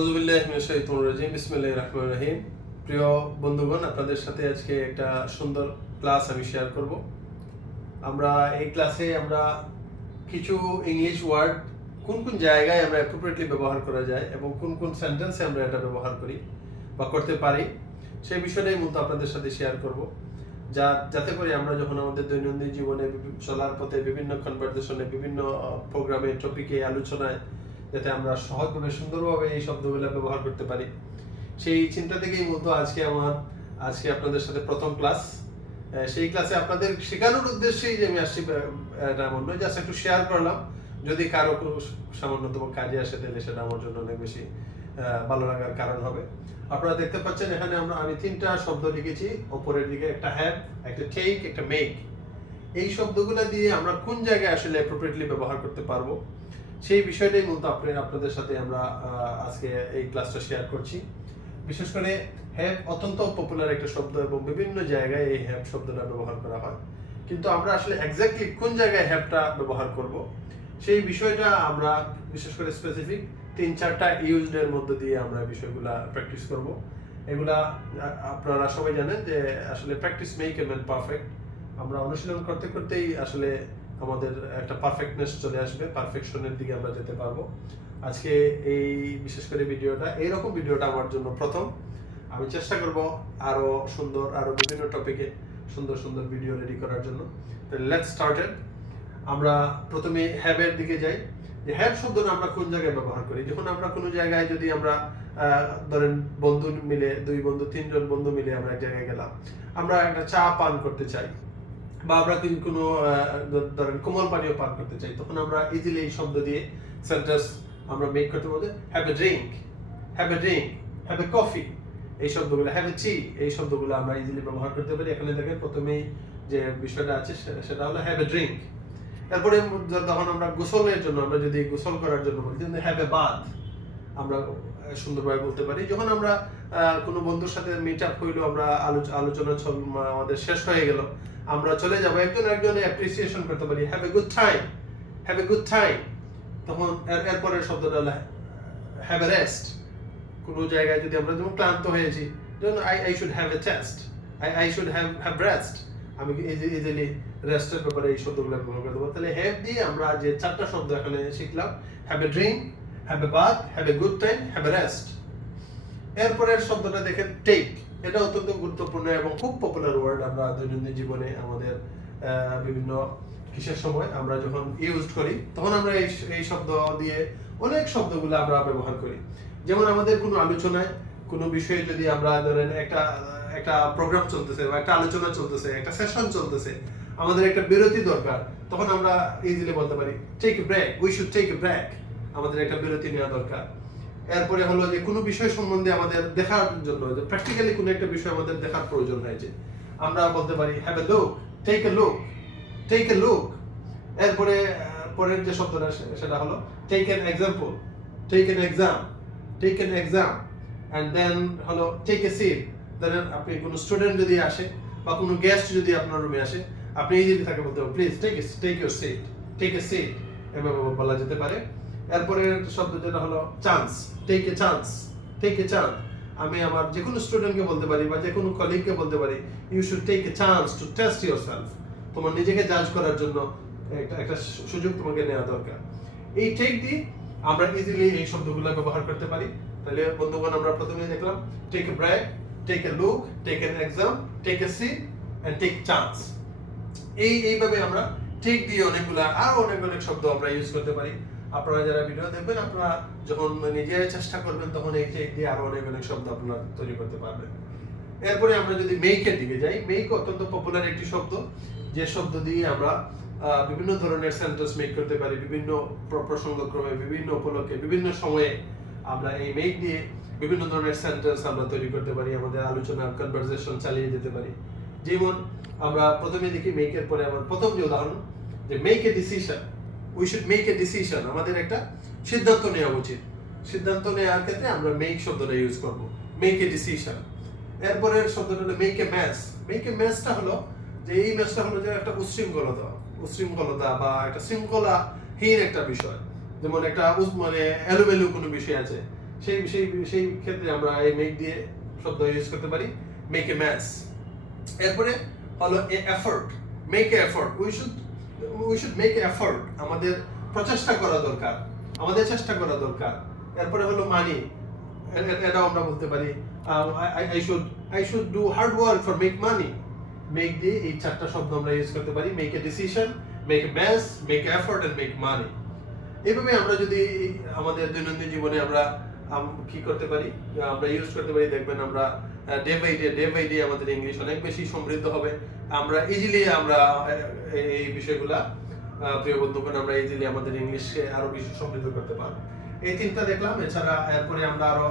বিসমিল্লাহির রহমানির রহিম। প্রিয় বন্ধুগণ, আপনাদের সাথে আজকে একটা সুন্দর ক্লাস আমি শেয়ার করব। এই ক্লাসে আমরা কিছু ইংলিশ ওয়ার্ড কোন কোন জায়গায় আমরা অ্যাপ্রোপ্রিয়েটলি ব্যবহার করা যায় এবং কোন কোন সেন্টেন্সে আমরা এটা ব্যবহার করি বা করতে পারি সেই বিষয়টাই মূলত আপনাদের সাথে শেয়ার করব, যাতে করে আমরা যখন আমাদের দৈনন্দিন জীবনে চলার পথে বিভিন্ন কনভারসেশনে, বিভিন্ন প্রোগ্রামে, টপিকে, আলোচনায় যাতে আমরা সহজভাবে, সুন্দরভাবে এই শব্দগুলো ব্যবহার করতে পারি, সেই চিন্তা থেকেই মূলত আজকে আপনাদের সাথে প্রথম ক্লাস। সেই ক্লাসে আপনাদের শেখানোর উদ্দেশ্যেই যে আমি আসছি এটা এমন নয়, জাস্ট একটু শেয়ার করলাম। যদি কারো কোনো সামান্যতম কাজে আসে তাহলে সেটা আমার জন্য অনেক বেশি ভালো লাগার কারণ হবে। আপনারা দেখতে পাচ্ছেন এখানে আমি তিনটা শব্দ লিখেছি। ওপরের দিকে একটা হ্যাভ, একটা টেক, একটা মেক। এই শব্দগুলো দিয়ে আমরা কোন জায়গায় আসলে অ্যাপ্রোপ্রিয়েটলি ব্যবহার করতে পারবো সেই বিষয়টাই মূলত আপনাদের সাথে আমরা আজকে এই ক্লাসটা শেয়ার করছি। বিশেষ করে হ্যাভ অত্যন্ত পপুলার একটা শব্দ এবং বিভিন্ন জায়গায় এই হ্যাভ শব্দটা ব্যবহার করা হয়, কিন্তু আমরা আসলে এক্স্যাক্টলি কোন জায়গায় হ্যাভটা ব্যবহার করব সেই বিষয়টা আমরা বিশেষ করে স্পেসিফিক 3-4টা ইউজডের মধ্যে দিয়ে আমরা বিষয়গুলা প্র্যাকটিস করব। এগুলা আপনারা সবাই জানেন যে আসলে practice make a man perfect. আমরা অনুশীলন করতে করতেই আসলে আমাদের একটা পারফেক্টনেস চলে আসবে, পারফেকশনের দিকে আমরা যেতে পারবো। আজকে এই বিশেষ করে এইরকম ভিডিওটা আমার জন্য প্রথম। আমি চেষ্টা করব আরো সুন্দর, আরো বিভিন্ন টপিকে সুন্দর সুন্দর ভিডিও রেডি করার জন্য। Let's started. আমরা প্রথমে হ্যাভ এর দিকে যাই। যে হ্যাভ শব্দটা আমরা কোন জায়গায় ব্যবহার করি? যখন আমরা কোনো জায়গায়, যদি আমরা ধরেন বন্ধু মিলে, 2 বন্ধু 3জন বন্ধু মিলে আমরা এক জায়গায় গেলাম, আমরা একটা চা পান করতে চাই বা আমরা কোনো ধরেন কোমল পানীয় পান করতে চাই, তখন আমরা ইজিলি এই শব্দ দিয়ে সেন্টেন্স আমরা মেক করতে পারি। Have a drink, have a drink, have A coffee, এই শব্দগুলো, হ্যাভ এ টি, এই শব্দগুলো আমরা ইজিলি ব্যবহার করতে পারি। এখানে দেখেন প্রথমেই যে বিষয়টা আছে সেটা হলো হ্যাভ এ ড্রিঙ্ক। এরপরে যখন আমরা গোসলের জন্য, আমরা যদি গোসল করার জন্য বলি, হ্যাভ এ বাথ, আমরা সুন্দরভাবে বলতে পারি। যখন আমরা কোনো বন্ধুর সাথে মিট আপ হইলো, আমরা আলোচনা আমাদের শেষ হয়ে গেল, আমরা চলে যাবো, একজনের অ্যাপ্রিসিয়েশন করতে পারি, have a good time, have a good time. তখন এরপরের শব্দটা হলো হ্যাভ এ রেস্ট। কোনো জায়গায় যদি আমরা যেমন ক্লান্ত হয়েছি, যেমন I should have a test, I should have rest, আমি ইজিলি রেস্টের ব্যাপারে এই শব্দগুলো ব্যবহার করতে পারবো। তাহলে হ্যাভ দিয়ে আমরা যে 4টা শব্দ এখানে শিখলাম, have a drink, have a bath, have a good time, have a rest. এরপরের শব্দটা দেখেন টেক। এটা অত্যন্ত গুরুত্বপূর্ণ এবং খুব পপুলার ওয়ার্ড। আমরা দৈনন্দিন জীবনে আমাদের বিভিন্ন কিসের সময় আমরা যখন ইউজ করি, তখন আমরা এই শব্দ দিয়ে অনেক শব্দগুলো আমরা ব্যবহার করি। যেমন আমাদের কোনো আলোচনায়, কোনো বিষয়ে যদি আমরা ধরেন একটা প্রোগ্রাম চলতেছে বা একটা আলোচনা চলতেছে, একটা সেশন চলতেছে, আমাদের একটা বিরতি দরকার, তখন আমরা ইজিলি বলতে পারি take a break, we should take a break, আমাদের একটা বিরতি নেওয়া দরকার। এরপরে হলো যে কোনো বিষয় সম্বন্ধে আমাদের দেখার জন্য, প্র্যাকটিক্যালি কোনো একটা বিষয় আমাদের দেখার প্রয়োজন হয়েছে, আমরা বলতে পারি have a look, take a look, take a look. এরপরে পরের যে শব্দটা সেটা হলো take an example, take an exam, take an exam. And then হলো টেক এ সিট। ধরেন আপনি কোনো স্টুডেন্ট যদি আসে বা কোনো গেস্ট যদি আপনার রুমে আসে, আপনি ইজিলি তাকে বলতে পারেন please take your seat, take a seat, এভাবে বলা যেতে পারে। এরপরে শব্দ যেটা হলো chance, take a chance, take a chance. আমি আমার যে কোনো স্টুডেন্টকে বলতে পারি বা যে কোনো কলিগকে বলতে পারি, you should take a chance to test yourself, তোমার নিজেকে জাজ করার জন্য একটা সুযোগ তোমাকে নেওয়া দরকার। এই টেক দিয়ে আমরা ইজিলি এই শব্দগুলো ব্যবহার করতে পারি। তাহলে বন্ধুগণ, আমরা প্রথমে দেখলাম take a break, take a look, take an exam, take a seat and take chance. এইভাবে আমরা টেক দিয়ে অনেক শব্দ আমরা ইউজ করতে পারি। আপনারা যারা ভিডিও দেখবেন, আপনারা যখন নিজেরাই চেষ্টা করবেন, তখন এই টেক দিয়ে আরো অনেক শব্দ আপনারা তৈরি করতে পারবেন। এরপরে আমরা যদি মেকের দিকে যাই, মেক অত্যন্ত পপুলার একটি শব্দ, যে শব্দ দিয়ে আমরা বিভিন্ন ধরনের সেন্টেন্স মেক করতে পারি। বিভিন্ন প্রসঙ্গক্রমে, বিভিন্ন উপলক্ষে, বিভিন্ন সময়ে আমরা এই মেক দিয়ে বিভিন্ন ধরনের সেন্টেন্স আমরা তৈরি করতে পারি, আমাদের আলোচনা, কনভারসেশন চালিয়ে যেতে পারি। যেমন আমরা প্রথমে দেখি মেকের পরে আমার প্রথম যে উদাহরণ, যে make a decision, we should make a decision, আমাদের একটা সিদ্ধান্ত নেওয়া উচিত। সিদ্ধান্ত নেওয়ার ক্ষেত্রে আমরা মেক শব্দটা ইউজ করব, মেক এ ডিসিশন। এরপরের শব্দটা হলো make a match. Make a ম্যাচটা হলো যে এই ম্যাচটা হলো যে একটা উশৃঙ্খলতা বা একটা শৃঙ্খলাহীন একটা বিষয়। যেমন একটা এলোমেলো কোনো বিষয় আছে, সেই ক্ষেত্রে আমরা এই মেক দিয়ে শব্দ ইউজ করতে পারি, মেক এ ম্যাস। এরপরে হলো a effort, make a effort, we should make a effort, আমাদের প্রচেষ্টা করা দরকার, আমাদের চেষ্টা করা দরকার। এরপরে হলো মানি, এটাও আমরা বলতে পারি I should do hard work for make money. Make দিয়ে এই চারটা শব্দ আমরা ইউজ করতে পারি, make a decision, make a mess, make a effort and make money. এইভাবে আমরা যদি আমাদের দৈনন্দিন জীবনে আমরা কি করতে পারি, আমরা ইউজ করতে পারি, দেখবেন আমরা ডে বাই ডে আমাদের ইংলিশ অনেক বেশি সমৃদ্ধ হবে। আমরা ইজিলি আমরা এই বিষয়গুলা প্রিয় বন্ধুগণ আমরা ইজিলি আমাদের ইংলিশকে আরো বেশি সমৃদ্ধ করতে পারবো। এই তিনটা দেখলাম, এছাড়া এরপরে আমরা আরো